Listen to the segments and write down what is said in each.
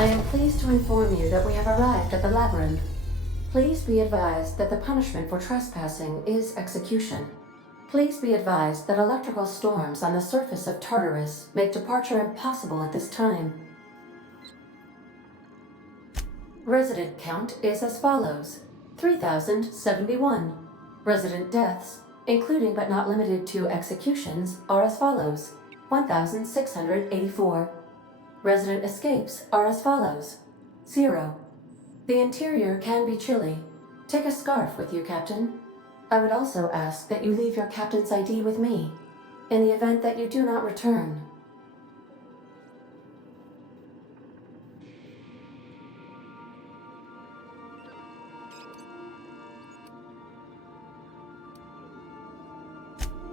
I am pleased to inform you that we have arrived at the labyrinth. Please be advised that the punishment for trespassing is execution. Please be advised that electrical storms on the surface of Tartarus make departure impossible at this time. Resident count is as follows: 3,071. Resident deaths, including but not limited to executions, are as follows: 1,684. Resident escapes are as follows: 0. The interior can be chilly. Take a scarf with you, Captain. I would also ask that you leave your captain's ID with me, in the event that you do not return.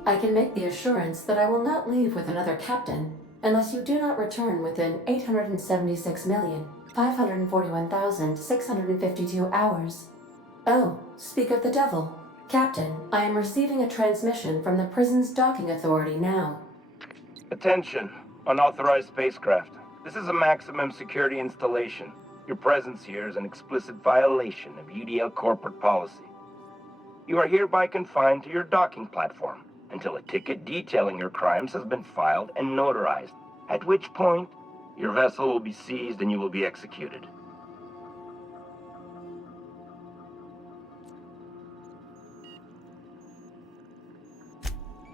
I can make the assurance that I will not leave with another captain unless you do not return within 876,541,652 hours. Oh, speak of the devil. Captain, I am receiving a transmission from the prison's docking authority now. Attention, unauthorized spacecraft. This is a maximum security installation. Your presence here is an explicit violation of UDL corporate policy. You are hereby confined to your docking platform until a ticket detailing your crimes has been filed and notarized, at which point your vessel will be seized and you will be executed.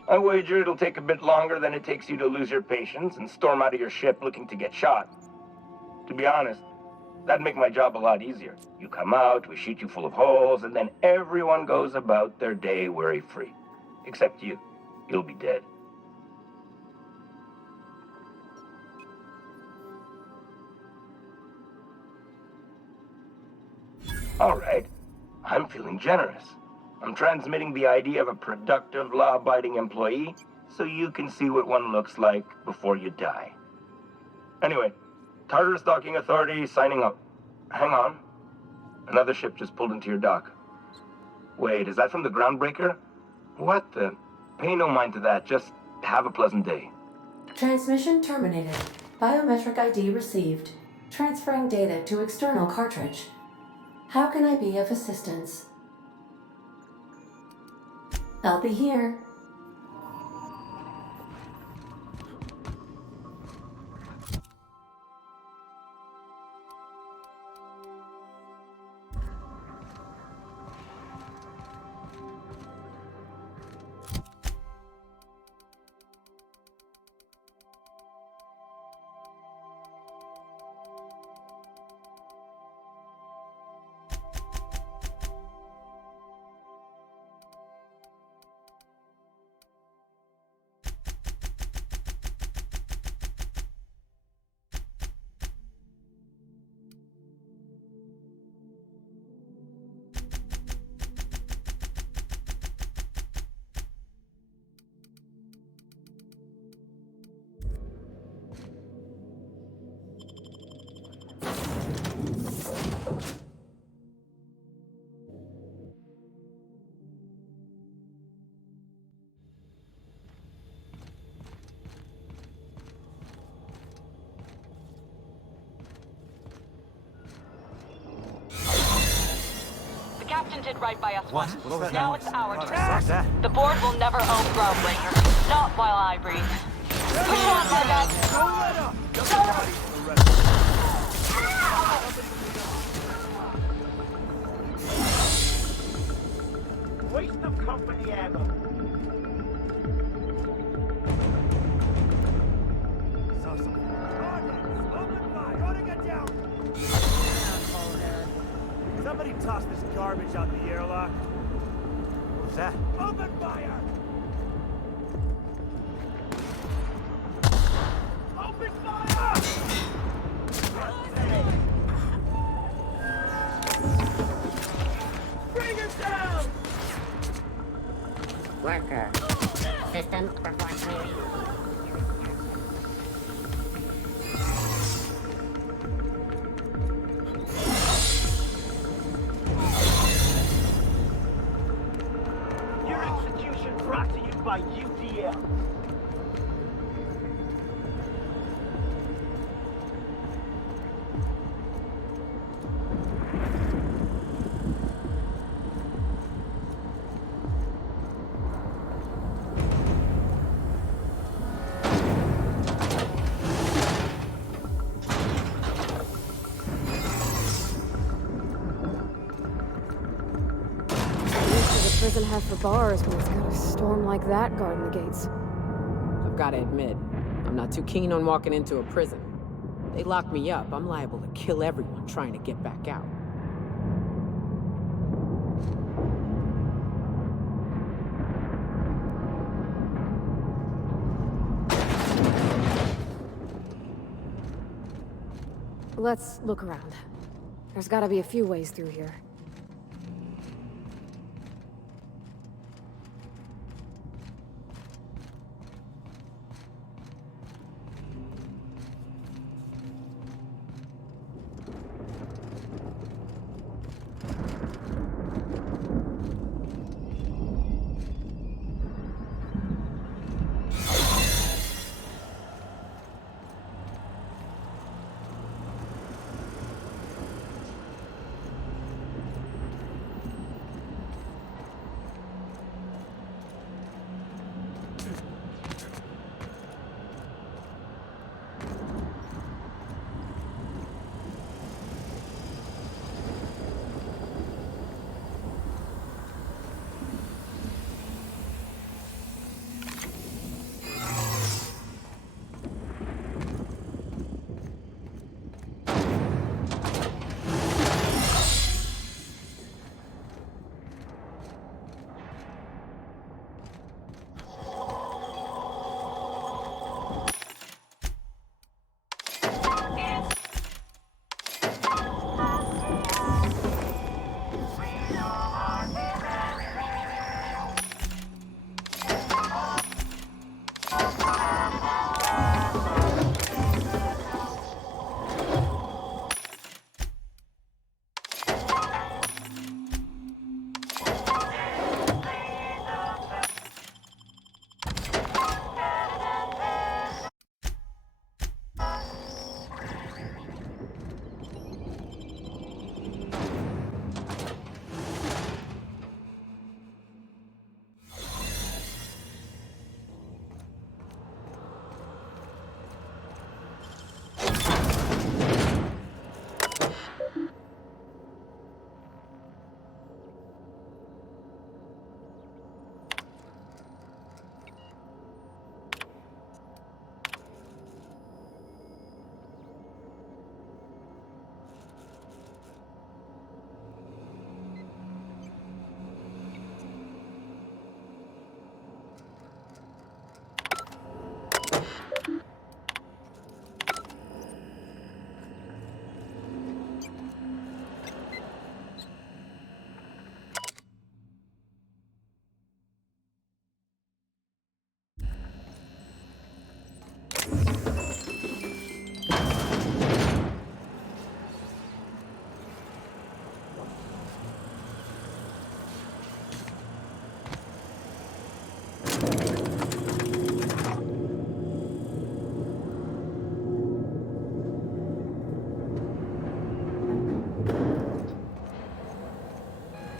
I wager it'll take a bit longer than it takes you to lose your patience and storm out of your ship looking to get shot. To be honest, that'd make my job a lot easier. You come out, we shoot you full of holes, and then everyone goes about their day worry-free. Except you. You'll be dead. All right. I'm feeling generous. I'm transmitting the ID of a productive, law-abiding employee so you can see what one looks like before you die. Anyway, Tartarus Docking Authority signing up. Hang on. Another ship just pulled into your dock. Wait, is that from the Groundbreaker? What the? Pay no mind to that. Just have a pleasant day. Transmission terminated. Biometric ID received. Transferring data to external cartridge. How can I be of assistance? I'll be here. Captain did right by us once. What? Now it's our turn. What's that? The board will never own Groundbreaker. Not while I breathe. Push on, my guy. Don't let up! Waste of company ammo. Saw some targets. Open fire. Gotta get down. Somebody toss this garbage out the airlock. What was that? Open fire! Open fire! Bring her down! Worker. System performing. Your execution brought to you by UDL. prison have for bars when it's got a storm like that guarding the gates? I've gotta admit, I'm not too keen on walking into a prison. They lock me up, I'm liable to kill everyone trying to get back out. Let's look around. There's gotta be a few ways through here.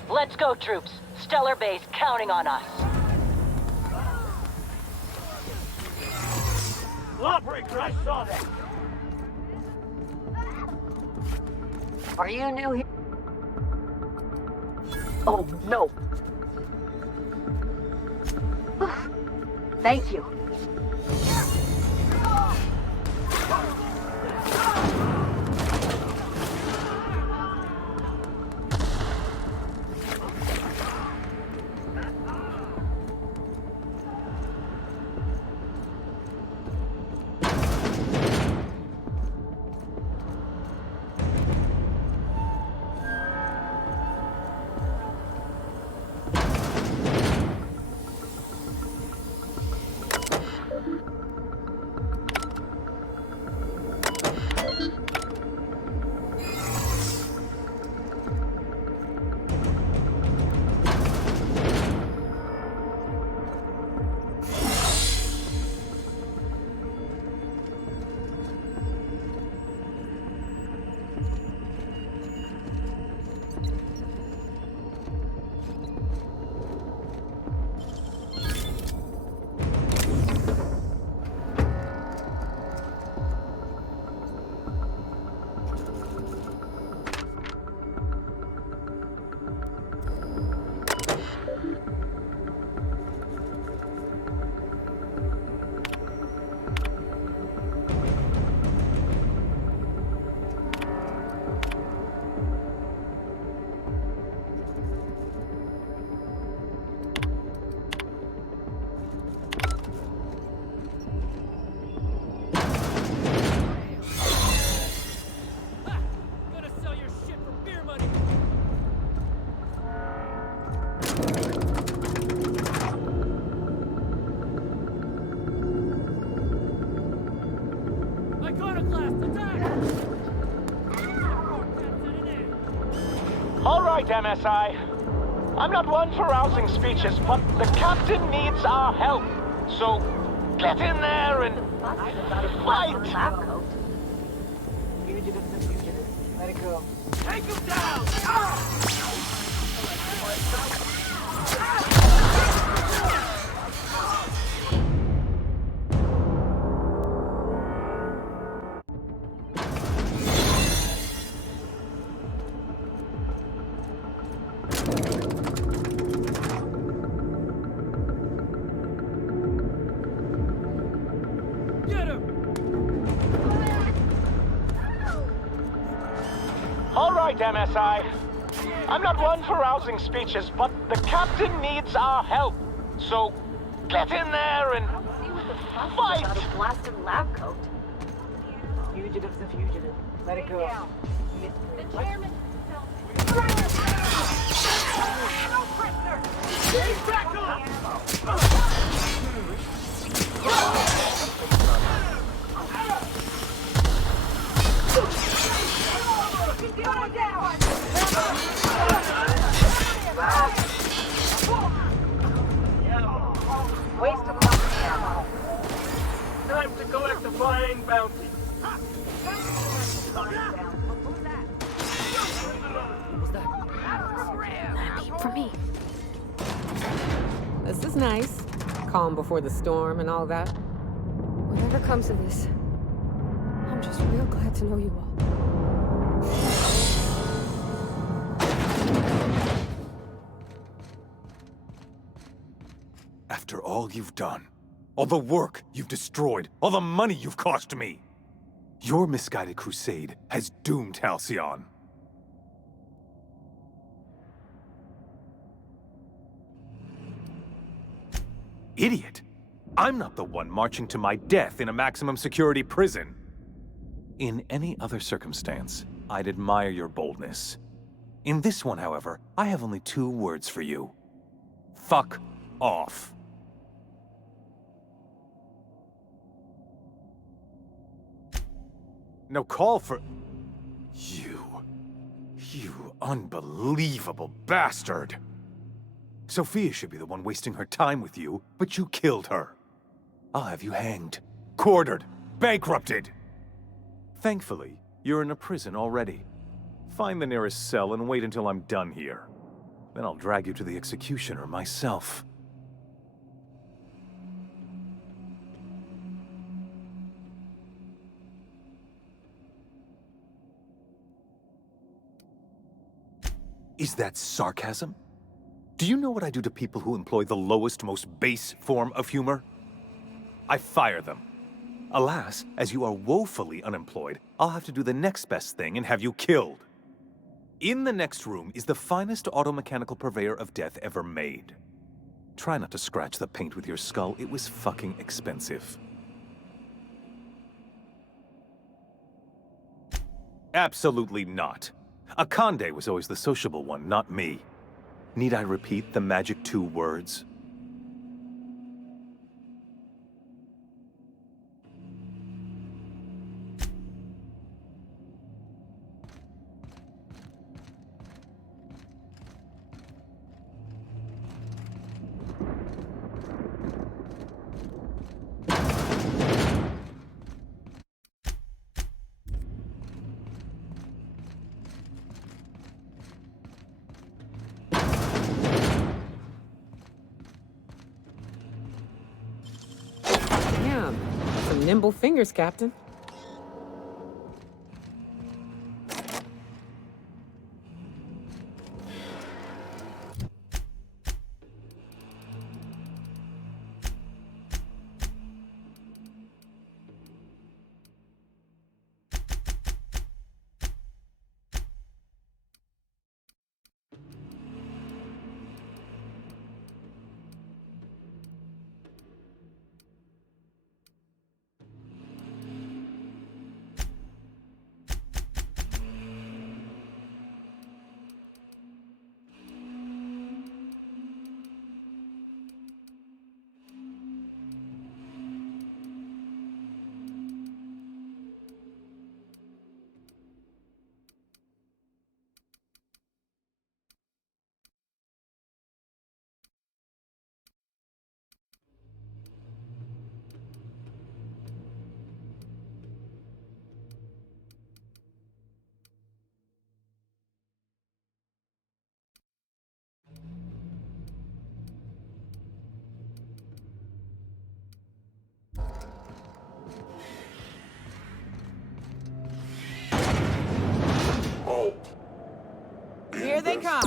Let's go, troops. Stellar Base counting on us. Lawbreaker, I saw that! Are you new here? Oh, no. Thank you. right, MSI. I'm not one for rousing speeches, but the captain needs our help. So, get in there and fight! Fugitives and fugitives. Let it go. Take him down! Get him! All right, MSI. I'm not one for rousing speeches, but the captain needs our help. So, get in there and fight! About a blasted lab coat. Fugitives and fugitives. Let it go. The chairman. Get back up! Waste of company ammo. Time to collect the flying bounty. For me. This is nice. Calm before the storm and all that. Whatever comes of this, I'm just real glad to know you all. After all you've done, all the work you've destroyed, all the money you've cost me, your misguided crusade has doomed Halcyon. Idiot! I'm not the one marching to my death in a maximum security prison. In any other circumstance, I'd admire your boldness. In this one, however, I have only 2 words for you. Fuck off. No call for... You unbelievable bastard! Sophia should be the one wasting her time with you, but you killed her. I'll have you hanged, quartered, bankrupted. Thankfully, you're in a prison already. Find the nearest cell and wait until I'm done here. Then I'll drag you to the executioner myself. Is that sarcasm? Do you know what I do to people who employ the lowest, most base form of humor? I fire them. Alas, as you are woefully unemployed, I'll have to do the next best thing and have you killed. In the next room is the finest automechanical purveyor of death ever made. Try not to scratch the paint with your skull, it was fucking expensive. Absolutely not. Akande was always the sociable one, not me. Need I repeat the magic 2 words? Damn. Some nimble fingers, Captain. they come!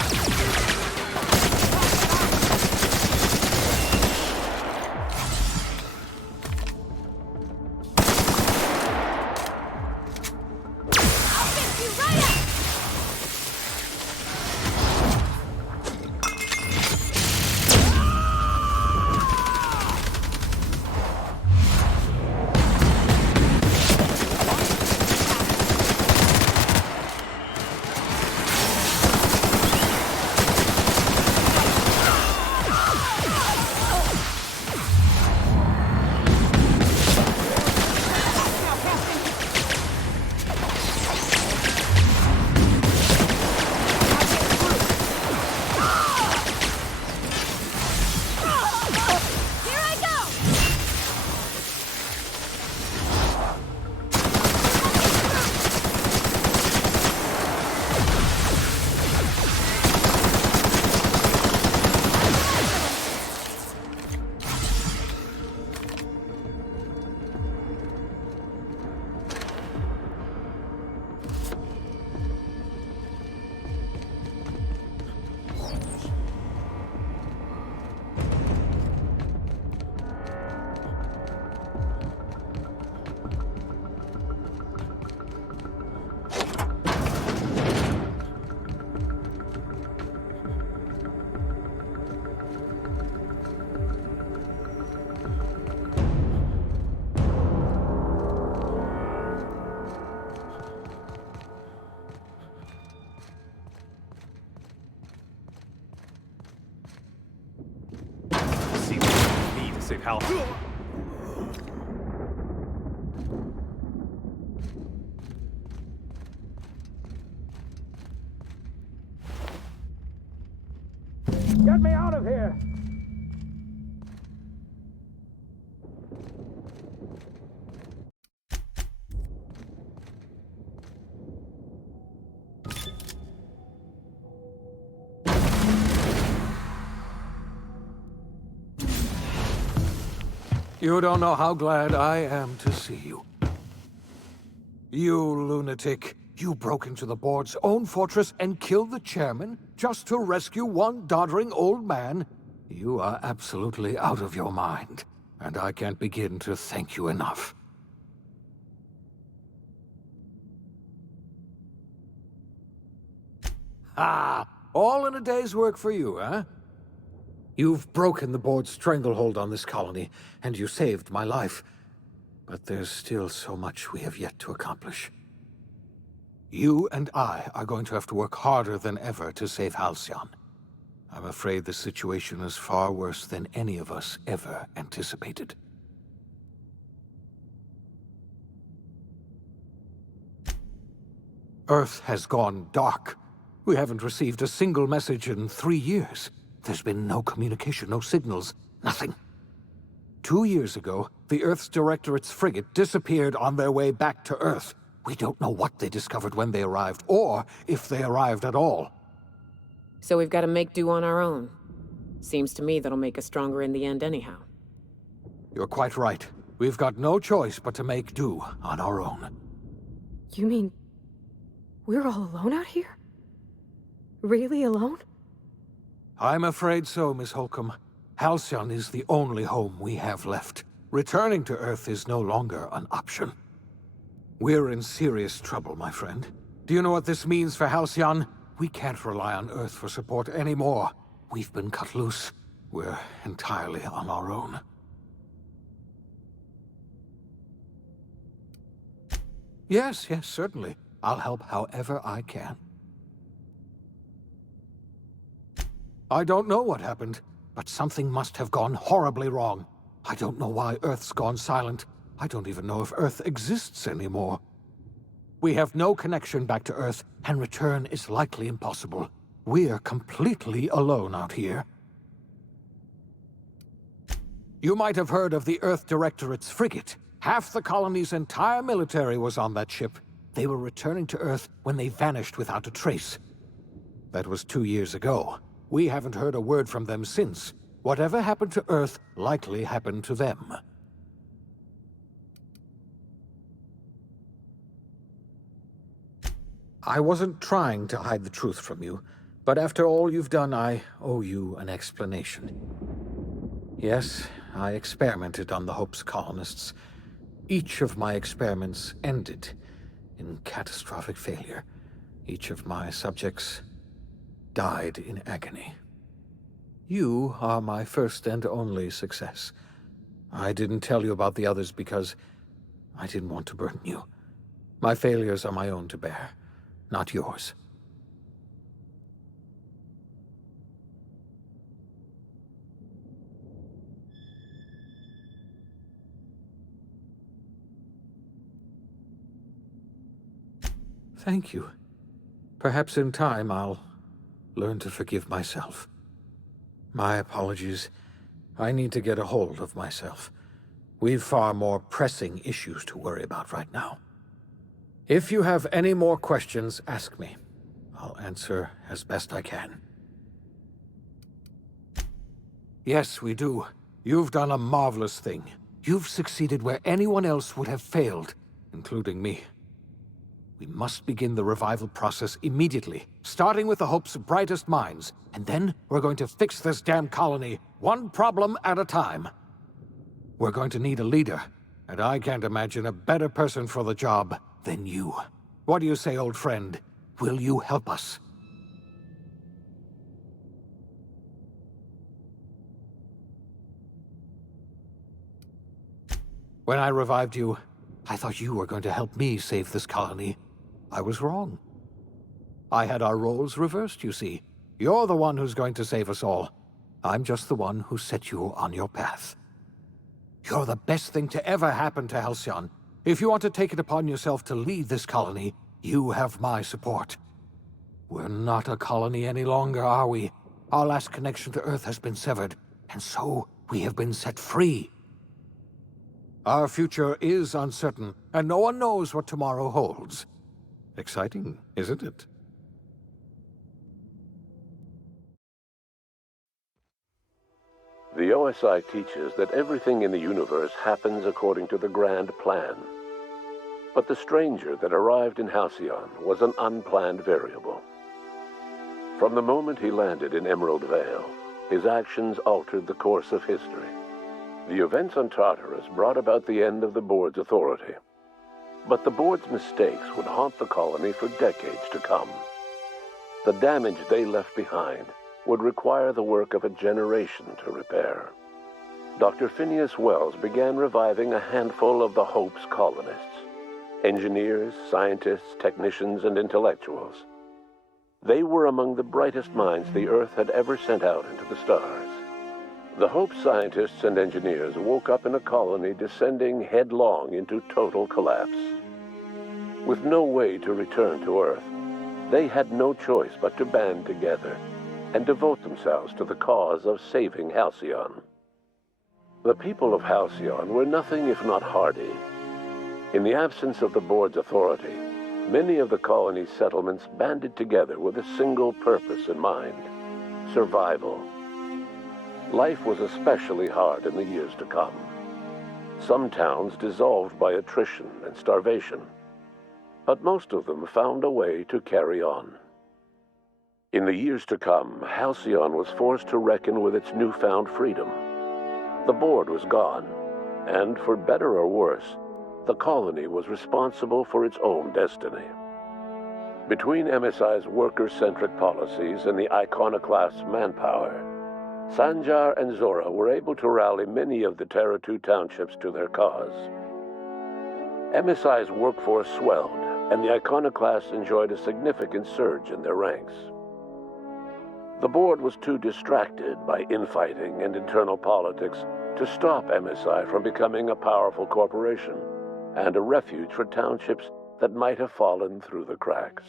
See what you need to save Hal. Get me out of here! You don't know how glad I am to see you. You lunatic. You broke into the board's own fortress and killed the chairman just to rescue one doddering old man? You are absolutely out of your mind, and I can't begin to thank you enough. Ah, all in a day's work for you, huh? You've broken the board's stranglehold on this colony, and you saved my life. But there's still so much we have yet to accomplish. You and I are going to have to work harder than ever to save Halcyon. I'm afraid the situation is far worse than any of us ever anticipated. Earth has gone dark. We haven't received a single message in 3 years. There's been no communication, no signals, nothing. 2 years ago, the Earth's Directorate's frigate disappeared on their way back to Earth. We don't know what they discovered when they arrived, or if they arrived at all. So we've got to make do on our own. Seems to me that'll make us stronger in the end anyhow. You're quite right. We've got no choice but to make do on our own. You mean we're all alone out here? Really alone? I'm afraid so, Miss Holcomb. Halcyon is the only home we have left. Returning to Earth is no longer an option. We're in serious trouble, my friend. Do you know what this means for Halcyon? We can't rely on Earth for support anymore. We've been cut loose. We're entirely on our own. Yes, certainly. I'll help however I can. I don't know what happened, but something must have gone horribly wrong. I don't know why Earth's gone silent. I don't even know if Earth exists anymore. We have no connection back to Earth, and return is likely impossible. We're completely alone out here. You might have heard of the Earth Directorate's frigate. Half the colony's entire military was on that ship. They were returning to Earth when they vanished without a trace. That was 2 years ago. We haven't heard a word from them since. Whatever happened to Earth likely happened to them. I wasn't trying to hide the truth from you, But after all you've done, I owe you an explanation. Yes, I experimented on the Hope's colonists. Each of my experiments ended in catastrophic failure. Each of my subjects died in agony. You are my first and only success. I didn't tell you about the others because I didn't want to burden you. My failures are my own to bear, not yours. Thank you. Perhaps in time I'll learn to forgive myself. My apologies. I need to get a hold of myself. We've far more pressing issues to worry about right now. If you have any more questions, ask me. I'll answer as best I can. Yes, we do. You've done a marvelous thing. You've succeeded where anyone else would have failed, including me. We must begin the revival process immediately, starting with the Hope's brightest minds, and then we're going to fix this damn colony, one problem at a time. We're going to need a leader, and I can't imagine a better person for the job than you. What do you say, old friend? Will you help us? When I revived you, I thought you were going to help me save this colony. I was wrong. I had our roles reversed, you see. You're the one who's going to save us all. I'm just the one who set you on your path. You're the best thing to ever happen to Halcyon. If you want to take it upon yourself to lead this colony, you have my support. We're not a colony any longer, are we? Our last connection to Earth has been severed, and so we have been set free. Our future is uncertain, and no one knows what tomorrow holds. Exciting, isn't it? The OSI teaches that everything in the universe happens according to the grand plan. But the stranger that arrived in Halcyon was an unplanned variable. From the moment he landed in Emerald Vale, his actions altered the course of history. The events on Tartarus brought about the end of the Board's authority. But the Board's mistakes would haunt the colony for decades to come. The damage they left behind would require the work of a generation to repair. Dr. Phineas Wells began reviving a handful of the Hope's colonists. Engineers, scientists, technicians, and intellectuals. They were among the brightest minds the Earth had ever sent out into the stars. The Hope scientists and engineers woke up in a colony descending headlong into total collapse. With no way to return to Earth, they had no choice but to band together and devote themselves to the cause of saving Halcyon. The people of Halcyon were nothing if not hardy. In the absence of the Board's authority, many of the colony's settlements banded together with a single purpose in mind: survival. Life was especially hard in the years to come. Some towns dissolved by attrition and starvation, but most of them found a way to carry on. In the years to come, Halcyon was forced to reckon with its newfound freedom. The Board was gone, and for better or worse, the colony was responsible for its own destiny. Between MSI's worker-centric policies and the iconoclast's manpower, Sanjar and Zora were able to rally many of the Terra 2 townships to their cause. MSI's workforce swelled, and the iconoclasts enjoyed a significant surge in their ranks. The Board was too distracted by infighting and internal politics to stop MSI from becoming a powerful corporation and a refuge for townships that might have fallen through the cracks.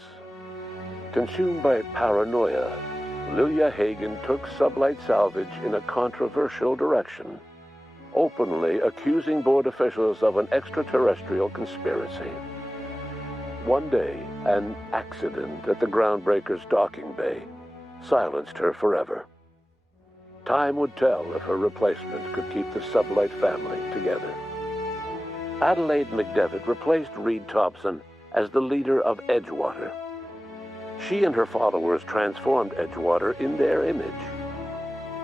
Consumed by paranoia, Lilia Hagen took Sublight Salvage in a controversial direction, openly accusing Board officials of an extraterrestrial conspiracy. One day, an accident at the Groundbreaker's docking bay silenced her forever. Time would tell if her replacement could keep the Sublight family together. Adelaide McDevitt replaced Reed Thompson as the leader of Edgewater. She and her followers transformed Edgewater in their image.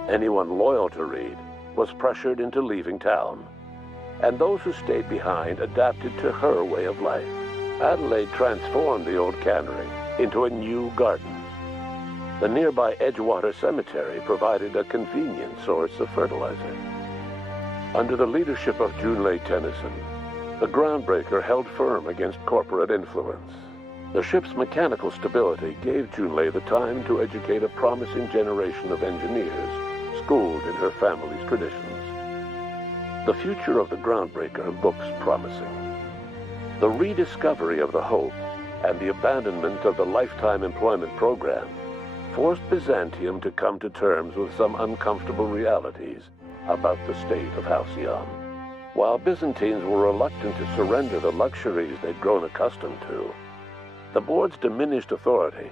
Anyone loyal to Reed was pressured into leaving town, and those who stayed behind adapted to her way of life. Adelaide transformed the old cannery into a new garden. The nearby Edgewater Cemetery provided a convenient source of fertilizer. Under the leadership of Junlei Tennyson, the Groundbreaker held firm against corporate influence. The ship's mechanical stability gave Junlei the time to educate a promising generation of engineers schooled in her family's traditions. The future of the Groundbreaker looks promising. The rediscovery of the Hope and the abandonment of the lifetime employment program forced Byzantium to come to terms with some uncomfortable realities about the state of Halcyon. While Byzantines were reluctant to surrender the luxuries they'd grown accustomed to, the board's diminished authority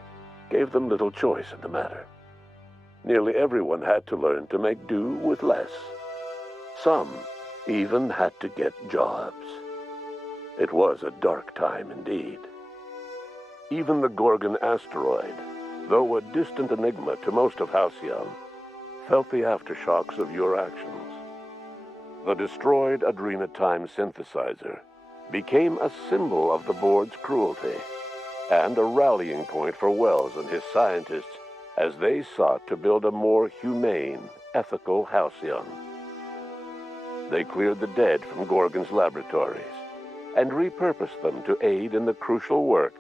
gave them little choice in the matter. Nearly everyone had to learn to make do with less. Some even had to get jobs. It was a dark time indeed. Even the Gorgon asteroid, though a distant enigma to most of Halcyon, felt the aftershocks of your actions. The destroyed Adrenatime synthesizer became a symbol of the board's cruelty and a rallying point for Wells and his scientists as they sought to build a more humane, ethical Halcyon. They cleared the dead from Gorgon's laboratories and repurposed them to aid in the crucial work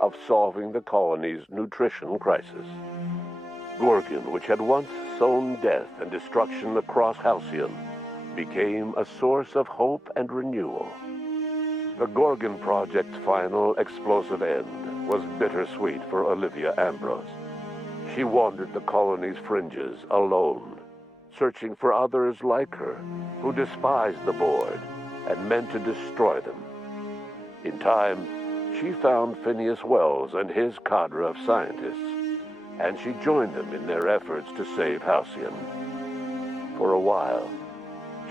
of solving the colony's nutrition crisis. Gorgon, which had once sown death and destruction across Halcyon, became a source of hope and renewal. The Gorgon Project's final explosive end was bittersweet for Olivia Ambrose. She wandered the colony's fringes alone, searching for others like her who despised the board and meant to destroy them. In time, she found Phineas Wells and his cadre of scientists, and she joined them in their efforts to save Halcyon. For a while,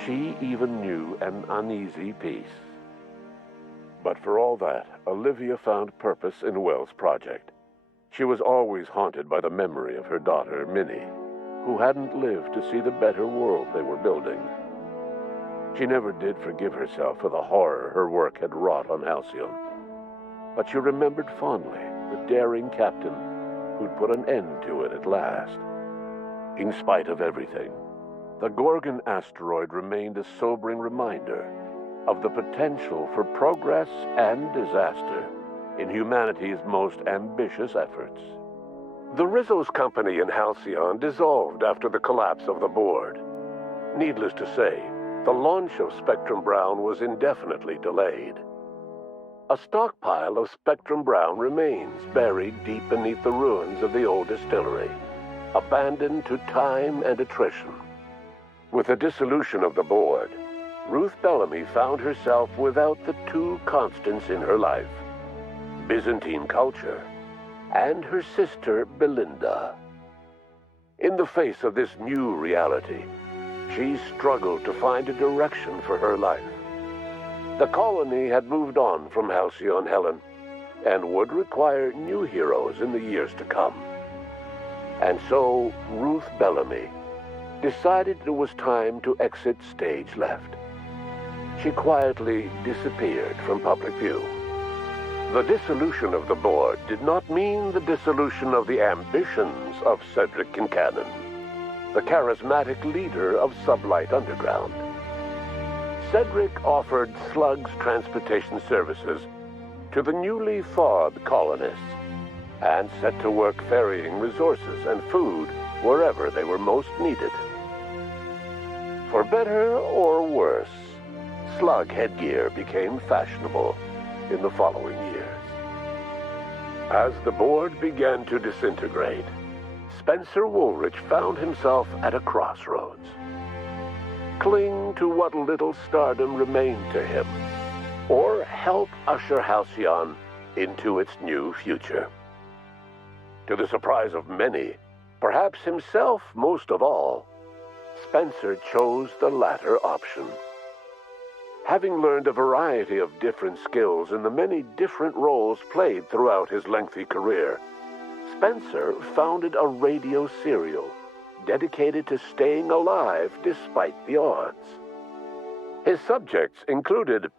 she even knew an uneasy peace. But for all that, Olivia found purpose in Wells' project. She was always haunted by the memory of her daughter, Minnie, who hadn't lived to see the better world they were building. She never did forgive herself for the horror her work had wrought on Halcyon, but she remembered fondly the daring captain who'd put an end to it at last. In spite of everything, the Gorgon asteroid remained a sobering reminder of the potential for progress and disaster in humanity's most ambitious efforts. The Rizzo's company in Halcyon dissolved after the collapse of the board. Needless to say, the launch of Spectrum Brown was indefinitely delayed. A stockpile of Spectrum Brown remains buried deep beneath the ruins of the old distillery, abandoned to time and attrition. With the dissolution of the board, Ruth Bellamy found herself without the two constants in her life, Byzantine culture and her sister Belinda. In the face of this new reality, she struggled to find a direction for her life. The colony had moved on from Halcyon Helen and would require new heroes in the years to come. And so Ruth Bellamy decided it was time to exit stage left. She quietly disappeared from public view. The dissolution of the board did not mean the dissolution of the ambitions of Cedric Kincannon, the charismatic leader of Sublight Underground. Cedric offered Slug's transportation services to the newly thawed colonists and set to work ferrying resources and food wherever they were most needed. For better or worse, Slug headgear became fashionable in the following years. As the board began to disintegrate, Spencer Woolrich found himself at a crossroads. Cling to what little stardom remained to him, or help usher Halcyon into its new future. To the surprise of many, perhaps himself most of all, Spencer chose the latter option. Having learned a variety of different skills in the many different roles played throughout his lengthy career, Spencer founded a radio serial dedicated to staying alive despite the odds. His subjects included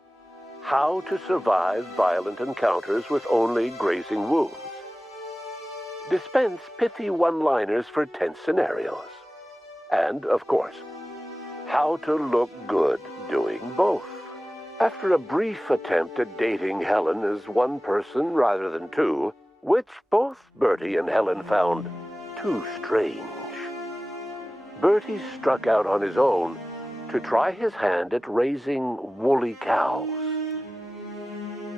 how to survive violent encounters with only grazing wounds, dispense pithy one-liners for tense scenarios, and, of course, how to look good doing both. After a brief attempt at dating Helen as one person rather than two, which both Bertie and Helen found too strange, Bertie struck out on his own to try his hand at raising woolly cows.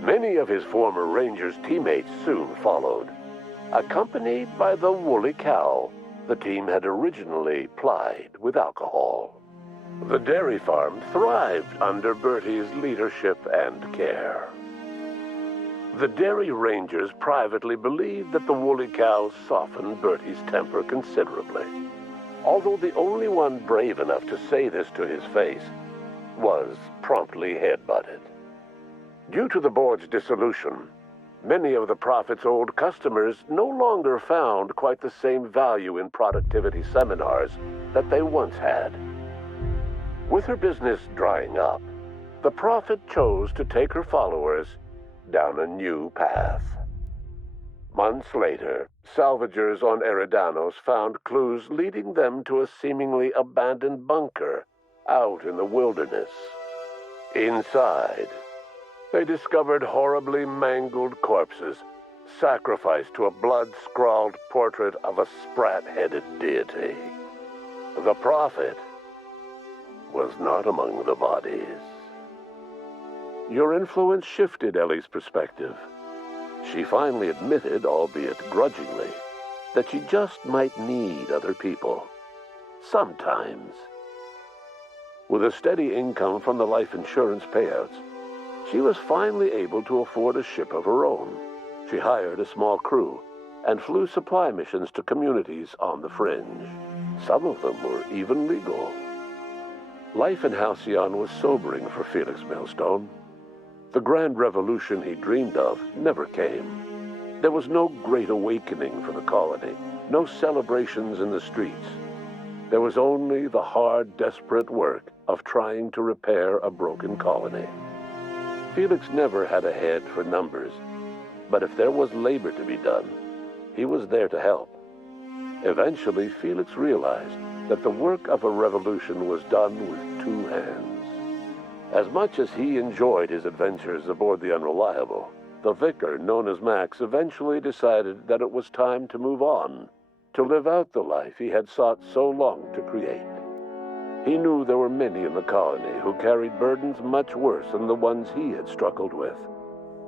Many of his former Rangers teammates soon followed, accompanied by the woolly cow the team had originally plied with alcohol. The dairy farm thrived under Bertie's leadership and care. The Dairy Rangers privately believed that the woolly cows softened Bertie's temper considerably, although the only one brave enough to say this to his face was promptly headbutted. Due to the board's dissolution, many of the Prophet's old customers no longer found quite the same value in productivity seminars that they once had. With her business drying up, the Prophet chose to take her followers down a new path. Months later, salvagers on Eridanos found clues leading them to a seemingly abandoned bunker out in the wilderness. Inside, they discovered horribly mangled corpses, sacrificed to a blood-scrawled portrait of a sprat-headed deity. The Prophet was not among the bodies. Your influence shifted Ellie's perspective. She finally admitted, albeit grudgingly, that she just might need other people. Sometimes. With a steady income from the life insurance payouts, she was finally able to afford a ship of her own. She hired a small crew and flew supply missions to communities on the fringe. Some of them were even legal. Life in Halcyon was sobering for Felix Millstone. The grand revolution he dreamed of never came. There was no great awakening for the colony, no celebrations in the streets. There was only the hard, desperate work of trying to repair a broken colony. Felix never had a head for numbers, but if there was labor to be done, he was there to help. Eventually, Felix realized that the work of a revolution was done with two hands. As much as he enjoyed his adventures aboard the Unreliable, the vicar, known as Max, eventually decided that it was time to move on, to live out the life he had sought so long to create. He knew there were many in the colony who carried burdens much worse than the ones he had struggled with,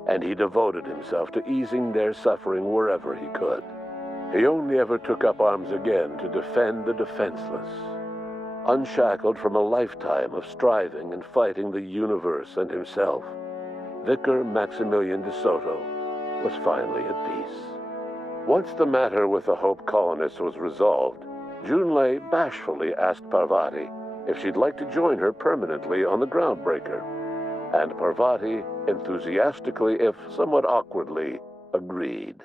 and he devoted himself to easing their suffering wherever he could. He only ever took up arms again to defend the defenseless. Unshackled from a lifetime of striving and fighting the universe and himself, Vicar Maximilian de Soto was finally at peace. Once the matter with the Hope colonists was resolved, Junlei bashfully asked Parvati if she'd like to join her permanently on the Groundbreaker, and Parvati enthusiastically, if somewhat awkwardly, agreed.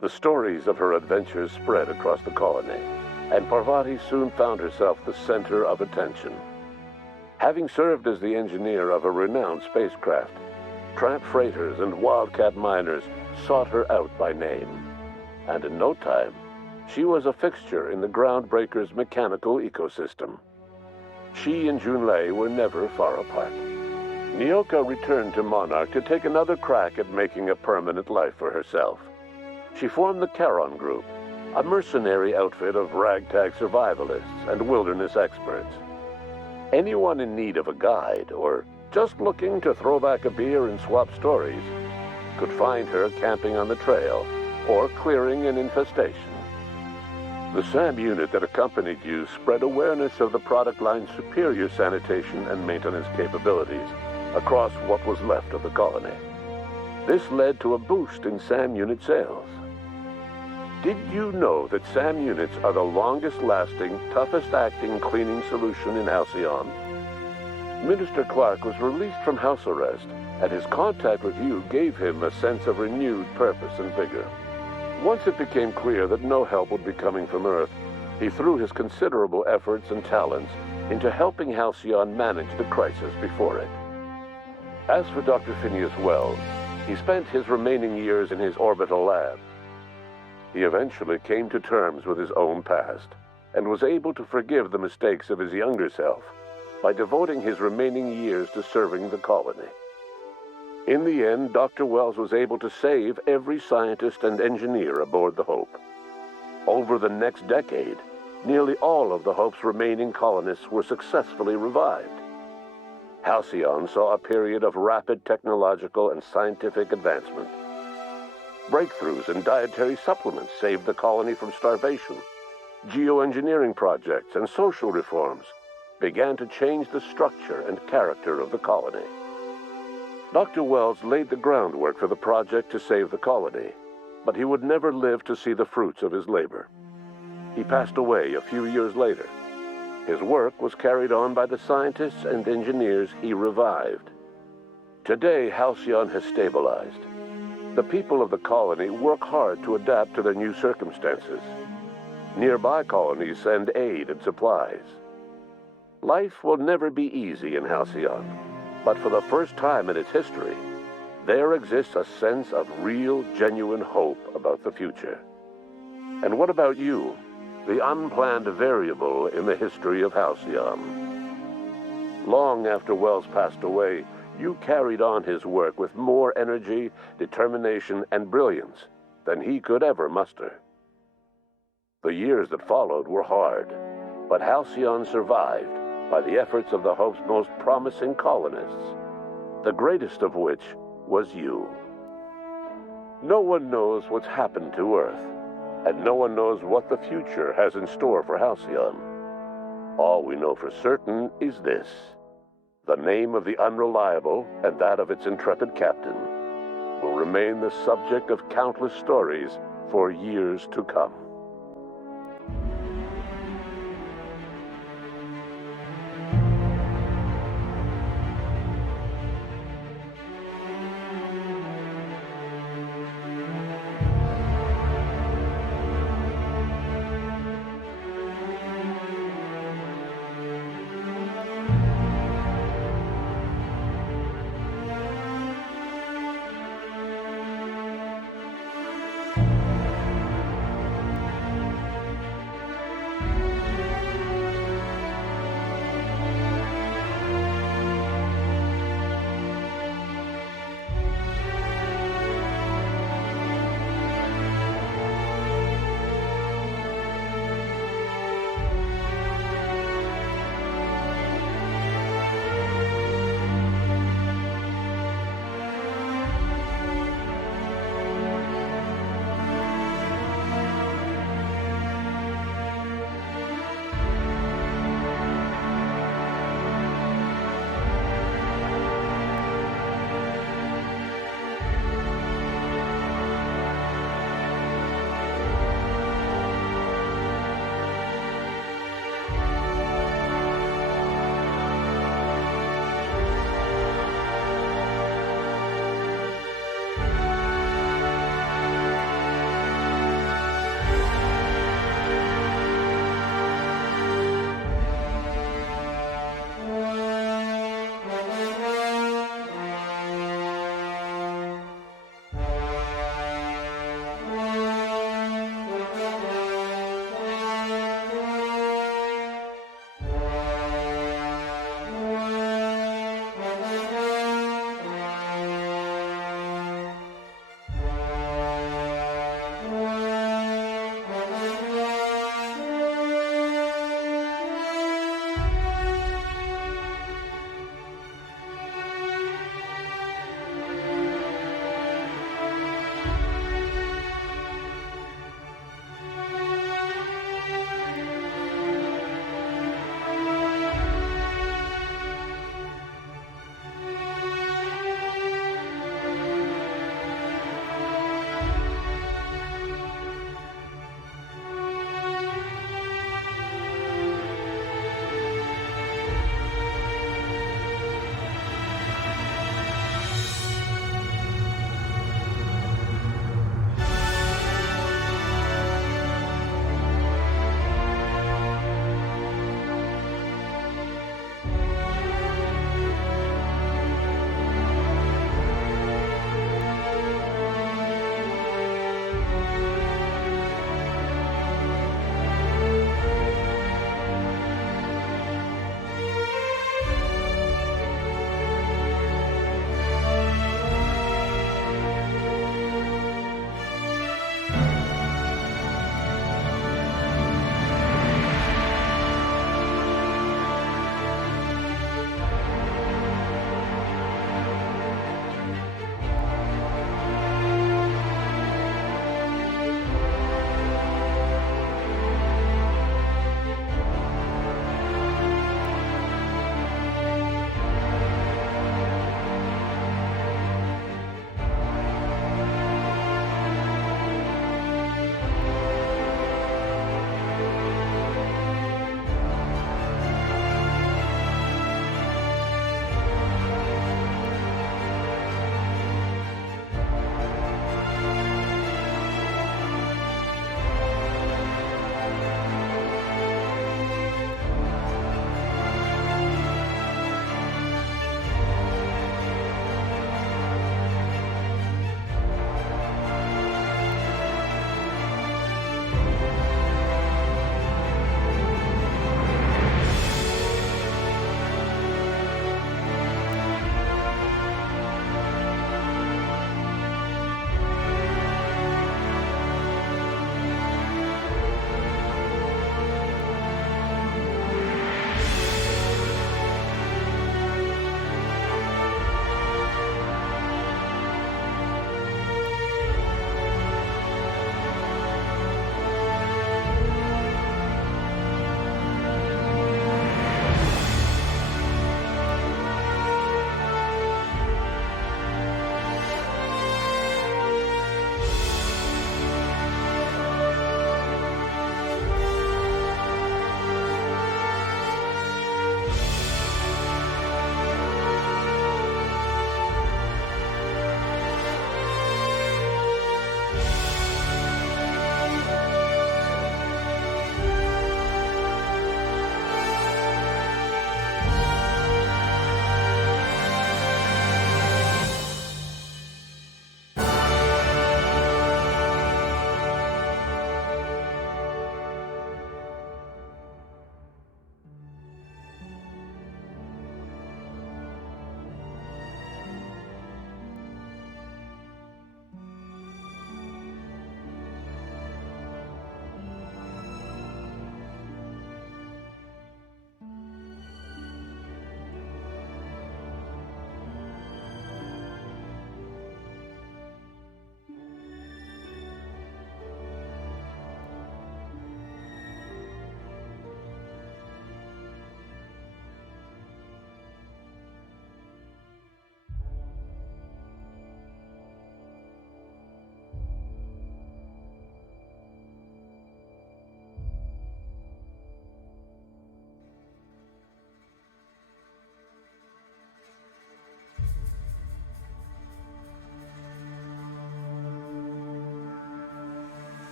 The stories of her adventures spread across the colony, and Parvati soon found herself the center of attention. Having served as the engineer of a renowned spacecraft, tramp freighters and wildcat miners sought her out by name, and in no time, she was a fixture in the Groundbreaker's mechanical ecosystem. She and Junlei were never far apart. Nyoka returned to Monarch to take another crack at making a permanent life for herself. She formed the Charon Group, a mercenary outfit of ragtag survivalists and wilderness experts. Anyone in need of a guide or just looking to throw back a beer and swap stories could find her camping on the trail or clearing an infestation. The SAM unit that accompanied you spread awareness of the product line's superior sanitation and maintenance capabilities across what was left of the colony. This led to a boost in SAM unit sales. Did you know that SAM units are the longest-lasting, toughest-acting cleaning solution in Halcyon? Minister Clark was released from house arrest, and his contact with you gave him a sense of renewed purpose and vigor. Once it became clear that no help would be coming from Earth, he threw his considerable efforts and talents into helping Halcyon manage the crisis before it. As for Dr. Phineas Wells, he spent his remaining years in his orbital lab. He eventually came to terms with his own past and was able to forgive the mistakes of his younger self by devoting his remaining years to serving the colony. In the end, Dr. Wells was able to save every scientist and engineer aboard the Hope. Over the next decade, nearly all of the Hope's remaining colonists were successfully revived. Halcyon saw a period of rapid technological and scientific advancement. Breakthroughs in dietary supplements saved the colony from starvation. Geoengineering projects and social reforms began to change the structure and character of the colony. Dr. Wells laid the groundwork for the project to save the colony, but he would never live to see the fruits of his labor. He passed away a few years later. His work was carried on by the scientists and engineers he revived. Today, Halcyon has stabilized. The people of the colony work hard to adapt to their new circumstances. Nearby colonies send aid and supplies. Life will never be easy in Halcyon, but for the first time in its history, there exists a sense of real, genuine hope about the future. And what about you, the unplanned variable in the history of Halcyon? Long after Wells passed away, you carried on his work with more energy, determination, and brilliance than he could ever muster. The years that followed were hard, but Halcyon survived by the efforts of the Hope's most promising colonists, the greatest of which was you. No one knows what's happened to Earth, and no one knows what the future has in store for Halcyon. All we know for certain is this: the name of the Unreliable and that of its intrepid captain will remain the subject of countless stories for years to come.